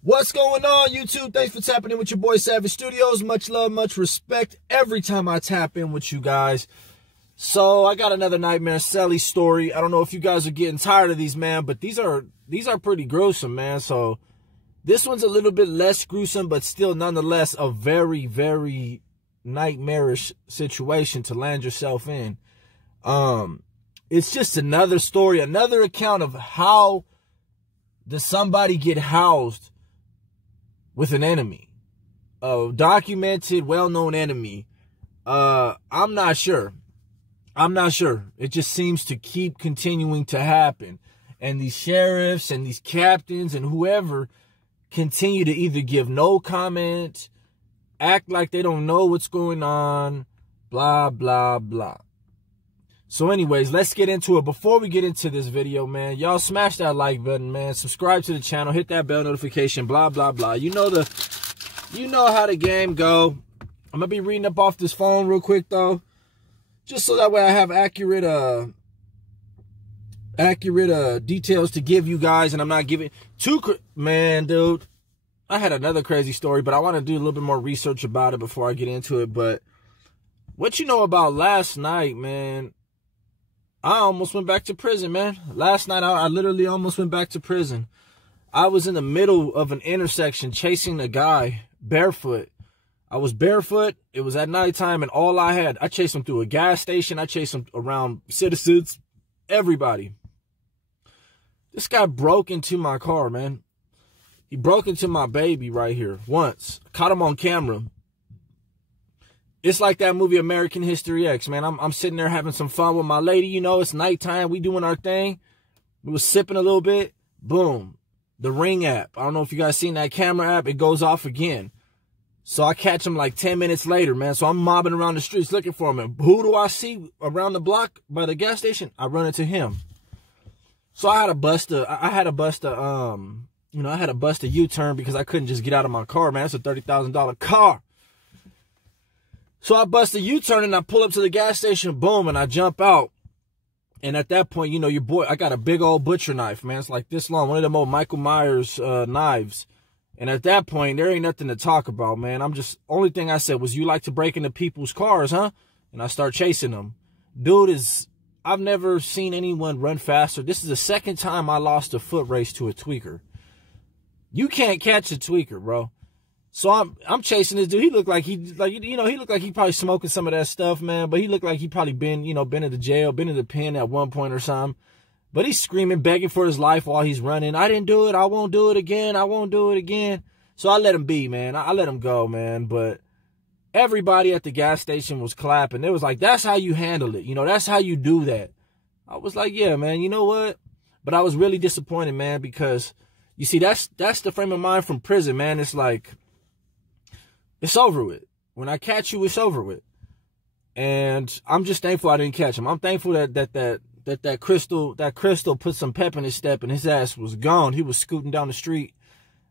What's going on, YouTube? Thanks for tapping in with your boy Savage Studios. Much love, much respect every time I tap in with you guys. So I got another nightmare Celly story. I don't know if you guys are getting tired of these, man, but these are pretty gruesome, man. So this one's a little bit less gruesome, but still nonetheless a very, very nightmarish situation to land yourself in. It's just another story, another account of how does somebody get housed with an enemy, a documented, well-known enemy. I'm not sure. It just seems to keep continuing to happen. And these sheriffs and these captains and whoever continue to either give no comment, act like they don't know what's going on, blah, blah, blah. So anyways, let's get into it. Before we get into this video, man, y'all smash that like button, man. Subscribe to the channel, hit that bell notification, blah, blah, blah. You know how the game go. I'm going to be reading up off this phone real quick, though, just so that way I have accurate details to give you guys, and I'm not giving man, dude. I had another crazy story, but I want to do a little bit more research about it before I get into it. But what you know about last night, man? I almost went back to prison, man. Last night, I literally almost went back to prison. I was in the middle of an intersection chasing a guy barefoot. I was barefoot. It was at nighttime, and all I chased him through a gas station. I chased him around citizens, everybody. This guy broke into my car, man. He broke into my baby right here once. Caught him on camera. It's like that movie American History X, man. I'm sitting there having some fun with my lady. You know, it's nighttime. We doing our thing. We was sipping a little bit. Boom. The Ring app. I don't know if you guys seen that camera app. It goes off again. So I catch him like 10 minutes later, man. So I'm mobbing around the streets looking for him. And who do I see around the block by the gas station? I run into him. So I had to bust a U-turn because I couldn't just get out of my car, man. It's a $30,000 car. So I bust a U-turn and I pull up to the gas station, boom, and I jump out. And at that point, you know, your boy, I got a big old butcher knife, man. It's like this long, one of them old Michael Myers knives. And at that point, there ain't nothing to talk about, man. Only thing I said was, you like to break into people's cars, huh? And I start chasing them. Dude I've never seen anyone run faster. This is the second time I lost a foot race to a tweaker. You can't catch a tweaker, bro. So I'm chasing this dude. He looked like he probably smoking some of that stuff, man. But he looked like he probably been in the jail, been in the pen at one point or something. But he's screaming, begging for his life while he's running. I didn't do it. I won't do it again. I won't do it again. So I let him be, man. I let him go, man. But everybody at the gas station was clapping. They was like, that's how you handle it. You know, that's how you do that. I was like, yeah, man, you know what? But I was really disappointed, man, because you see, that's the frame of mind from prison, man. It's like, it's over with. When I catch you, it's over with. And I'm just thankful I didn't catch him. I'm thankful that crystal put some pep in his step and his ass was gone. He was scooting down the street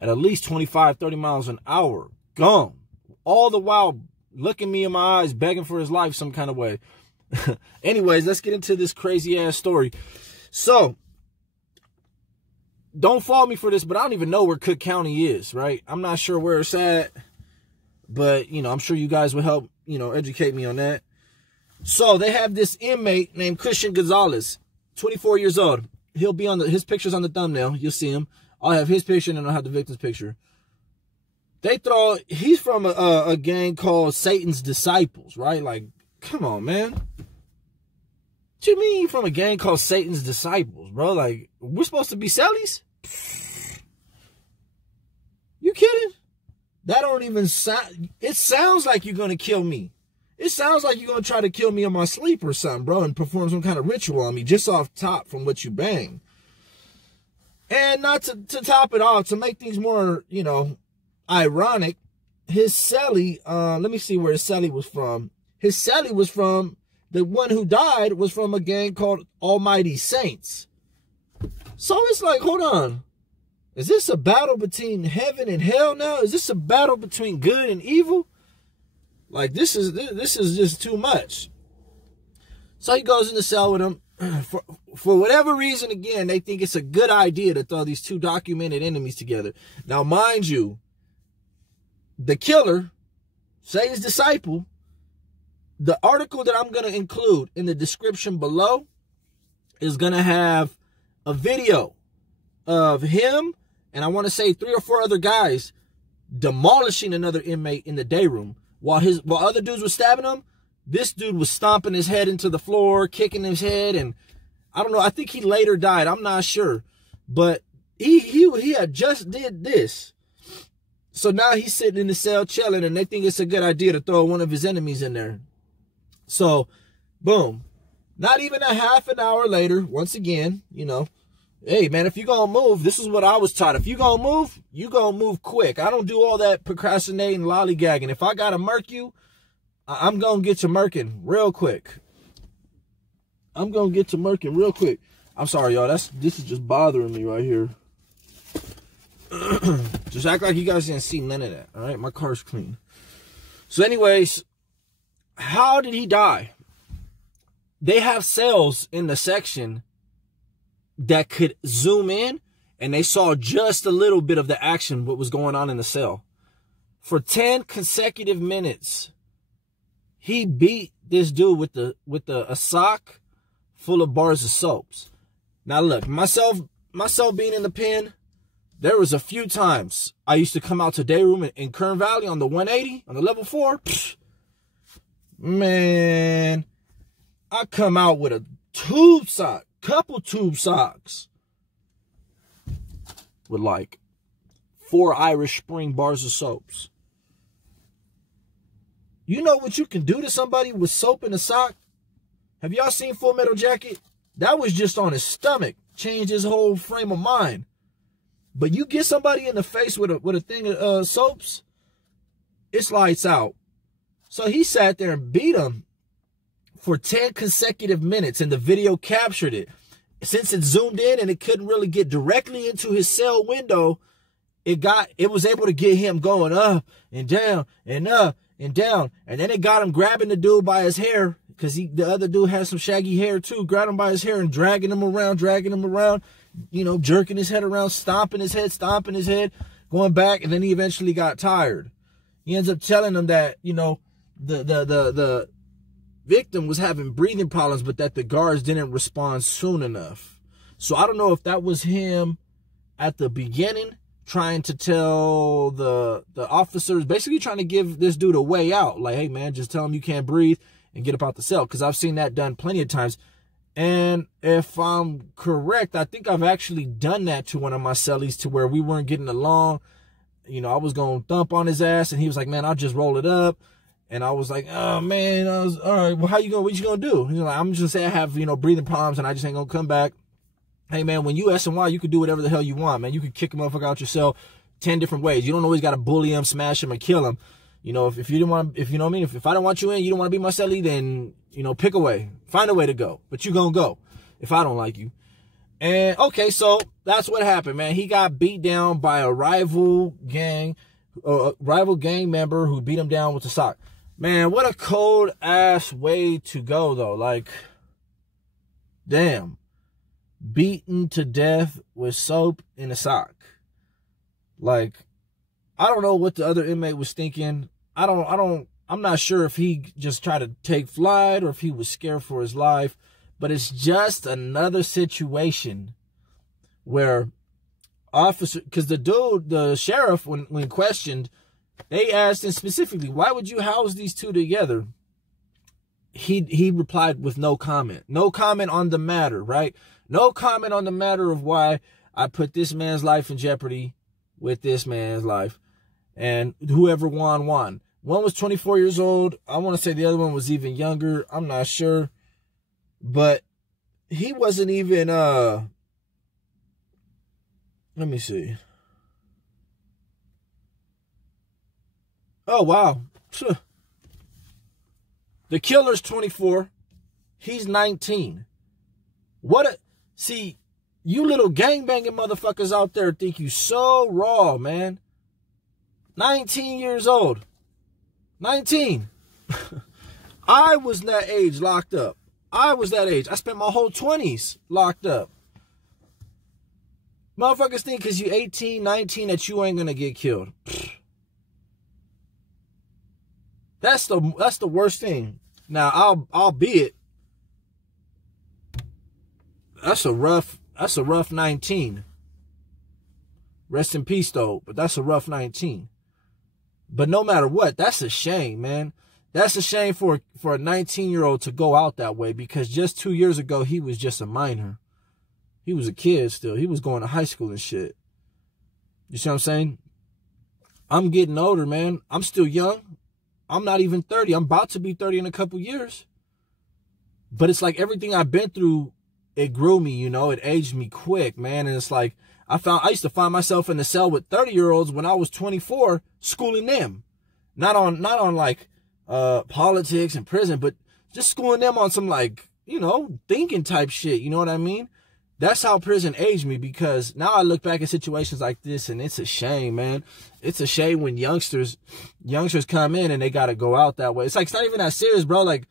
at least 25, 30 miles an hour. Gone. All the while looking me in my eyes, begging for his life some kind of way. Anyways, let's get into this crazy ass story. So, don't fault me for this, but I don't even know where Cook County is, right? I'm not sure where it's at. But, you know, I'm sure you guys will help, you know, educate me on that. So they have this inmate named Gonzalez, 24 years old. He'll be on his picture's on the thumbnail. You'll see him. I'll have his picture and I'll have the victim's picture. He's from a gang called Satan's Disciples, right? Like, come on, man. What you mean from a gang called Satan's Disciples, bro? Like, we're supposed to be Celly's? You kidding? That don't even sound, it sounds like you're going to kill me. It sounds like you're going to try to kill me in my sleep or something, bro, and perform some kind of ritual on me just off top from what you bang. And not to top it off, to make things more, you know, ironic, his Celly, let me see where his Celly was from. His Celly was from, the one who died was from a gang called Almighty Saints. So it's like, hold on. Is this a battle between heaven and hell now? Is this a battle between good and evil? Like, this is just too much. So he goes in the cell with him. for whatever reason, again, they think it's a good idea to throw these two documented enemies together. Now, mind you, the killer, say his disciple, the article that I'm going to include in the description below is going to have a video of him, and I want to say 3 or 4 other guys demolishing another inmate in the day room. While other dudes were stabbing him, this dude was stomping his head into the floor, kicking his head, and I don't know, I think he later died. I'm not sure. But he had just did this. So now he's sitting in the cell chilling, and they think it's a good idea to throw one of his enemies in there. So, boom. Not even a half an hour later, once again, you know, hey, man, if you're going to move, this is what I was taught. If you're going to move, you going to move quick. I don't do all that procrastinating, lollygagging. If I got to murk you, I'm going to get to murking real quick. I'm going to get to murking real quick. I'm sorry, y'all. This is just bothering me right here. Just act like you guys didn't see none of that, all right? My car's clean. So anyways, how did he die? They have cells in the section that could zoom in, and they saw just a little bit of the action, what was going on in the cell. For 10 consecutive minutes, he beat this dude with a sock full of bars of soaps. Now look, myself being in the pen, there was a few times I used to come out to day room in Kern Valley on the 180, on the level 4. Psh, man, I come out with a tube sock, couple tube socks with like 4 Irish Spring bars of soaps. You know what you can do to somebody with soap in a sock? Have y'all seen Full Metal Jacket? That was just on his stomach. Changed his whole frame of mind. But you get somebody in the face with a thing of soaps, it's lights out. So he sat there and beat him for 10 consecutive minutes, and the video captured it. Since it zoomed in and it couldn't really get directly into his cell window, it was able to get him going up and down and up and down. And then it got him grabbing the dude by his hair, because the other dude has some shaggy hair too, grabbing him by his hair and dragging him around, you know, jerking his head around, stomping his head, going back, and then he eventually got tired. He ends up telling them that, you know, the victim was having breathing problems, but that the guards didn't respond soon enough. So I don't know if that was him at the beginning trying to tell the officers, basically trying to give this dude a way out. Like, hey, man, just tell him you can't breathe and get up out the cell, because I've seen that done plenty of times. And if I'm correct, I think I've actually done that to one of my cellies, to where we weren't getting along. You know, I was going to thump on his ass, and he was like, man, I'll just roll it up. And I was like, oh, man, all right, well, what you going to do? He's like, I'm just going to say I have, you know, breathing problems, and I just ain't going to come back. Hey, man, when you S&Y, you can do whatever the hell you want, man. You can kick a motherfucker out your cell 10 different ways. You don't always got to bully him, smash him, or kill him. You know, if you don't want, if you know what I mean, if I don't want you in, you don't want to be my celly, then, you know, pick a way. Find a way to go. But you going to go if I don't like you. And, okay, so that's what happened, man. He got beat down by a rival gang member who beat him down with a sock. Man, what a cold-ass way to go, though. Like, damn. Beaten to death with soap in a sock. Like, I don't know what the other inmate was thinking. I'm not sure if he just tried to take flight or if he was scared for his life. But it's just another situation where because the sheriff, when questioned, they asked him specifically, why would you house these two together? He replied with no comment. No comment on the matter, right? No comment on the matter of why I put this man's life in jeopardy with this man's life. And whoever won. One was 24 years old. I want to say the other one was even younger. I'm not sure. But he wasn't even, let me see. Oh, wow. The killer's 24. He's 19. See, you little gangbanging motherfuckers out there think you so raw, man. 19 years old. 19. I was that age locked up. I was that age. I spent my whole 20s locked up. Motherfuckers think because you 18, 19 that you ain't going to get killed. That's the worst thing. Now, albeit, that's a rough 19. Rest in peace, though, but that's a rough 19. But no matter what, that's a shame, man. That's a shame for a 19-year-old to go out that way, because just 2 years ago, he was just a minor. He was a kid still. He was going to high school and shit. You see what I'm saying? I'm getting older, man. I'm still young. I'm not even 30. I'm about to be 30 in a couple years. But it's like everything I've been through, it grew me, you know. It aged me quick, man. And it's like I used to find myself in the cell with 30-year-olds when I was 24, schooling them. Not on like politics and prison, but just schooling them on some, like, you know, thinking type shit. You know what I mean? That's how prison aged me, because now I look back at situations like this and it's a shame, man. It's a shame when youngsters come in and they got to go out that way. It's like, it's not even that serious, bro. Like,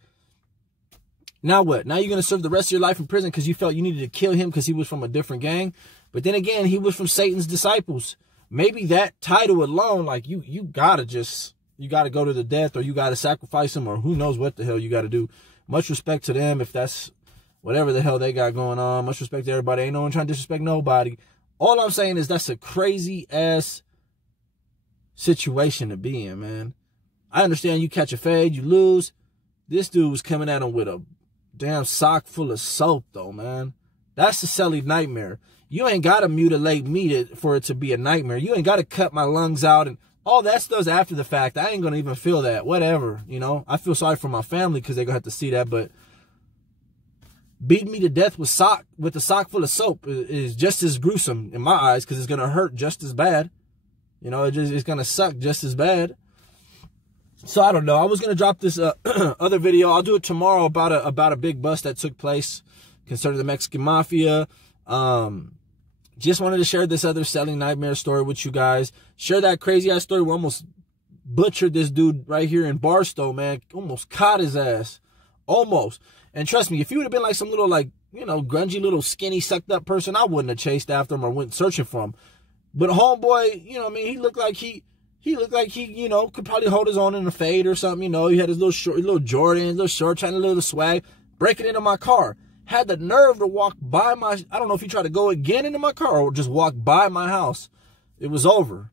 now what? Now you're going to serve the rest of your life in prison because you felt you needed to kill him because he was from a different gang. But then again, he was from Satan's disciples. Maybe that title alone, like, you got to go to the death, or you got to sacrifice him, or who knows what the hell you got to do. Much respect to them if that's whatever the hell they got going on. Much respect to everybody. Ain't no one trying to disrespect nobody. All I'm saying is that's a crazy-ass situation to be in, man. I understand you catch a fade, you lose. This dude was coming at him with a damn sock full of soap, though, man. That's the Celly nightmare. You ain't got to mutilate me for it to be a nightmare. You ain't got to cut my lungs out, and all that stuff's after the fact. I ain't going to even feel that. Whatever, you know. I feel sorry for my family because they're going to have to see that, but beating me to death with a sock full of soap is just as gruesome in my eyes, because it's going to hurt just as bad. You know, it's going to suck just as bad. So I don't know. I was going to drop this other video. I'll do it tomorrow about a big bust that took place concerning the Mexican Mafia. Just wanted to share this other Celly nightmare story with you guys. Share that crazy ass story. We almost butchered this dude right here in Barstow, man. Almost caught his ass. Almost. And trust me, if he would have been like some little, like, you know, grungy little skinny sucked up person, I wouldn't have chased after him or went searching for him. But homeboy, you know what I mean, he looked like he, you know, could probably hold his own in a fade or something. You know, he had his little short, little Jordans, little short, trying to little swag, breaking into my car. Had the nerve to walk by my, I don't know if he tried to go again into my car or just walk by my house. It was over.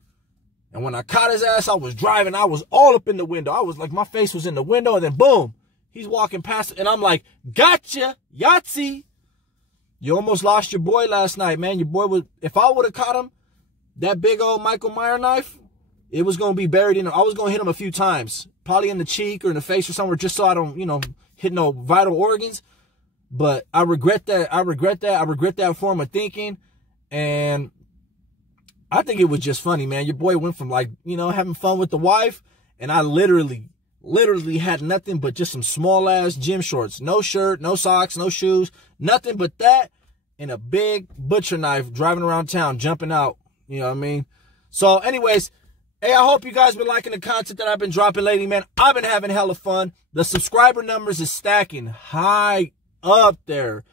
And when I caught his ass, I was driving. I was all up in the window. I was like, my face was in the window, and then boom, he's walking past, and I'm like, gotcha, Yahtzee. You almost lost your boy last night, man. Your boy was, if I would have caught him, that big old Michael Myers knife, it was going to be buried in him. I was going to hit him a few times, probably in the cheek or in the face or somewhere, just so I don't, you know, hit no vital organs. But I regret that. I regret that form of thinking. And I think it was just funny, man. Your boy went from, like, you know, having fun with the wife, and I literally had nothing but just some small ass gym shorts. No shirt, no socks, no shoes, nothing but that, and a big butcher knife, driving around town, jumping out. You know what I mean? So anyways, hey, I hope you guys been liking the content that I've been dropping lately, man. I've been having hella fun. The subscriber numbers is stacking high up there.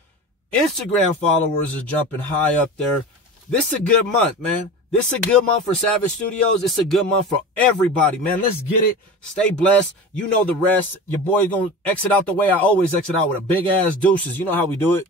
Instagram followers is jumping high up there. This is a good month, man. This is a good month for Savage Studios. It's a good month for everybody, man. Let's get it. Stay blessed. You know the rest. Your boy's going to exit out the way I always exit out, with a big ass deuces. You know how we do it.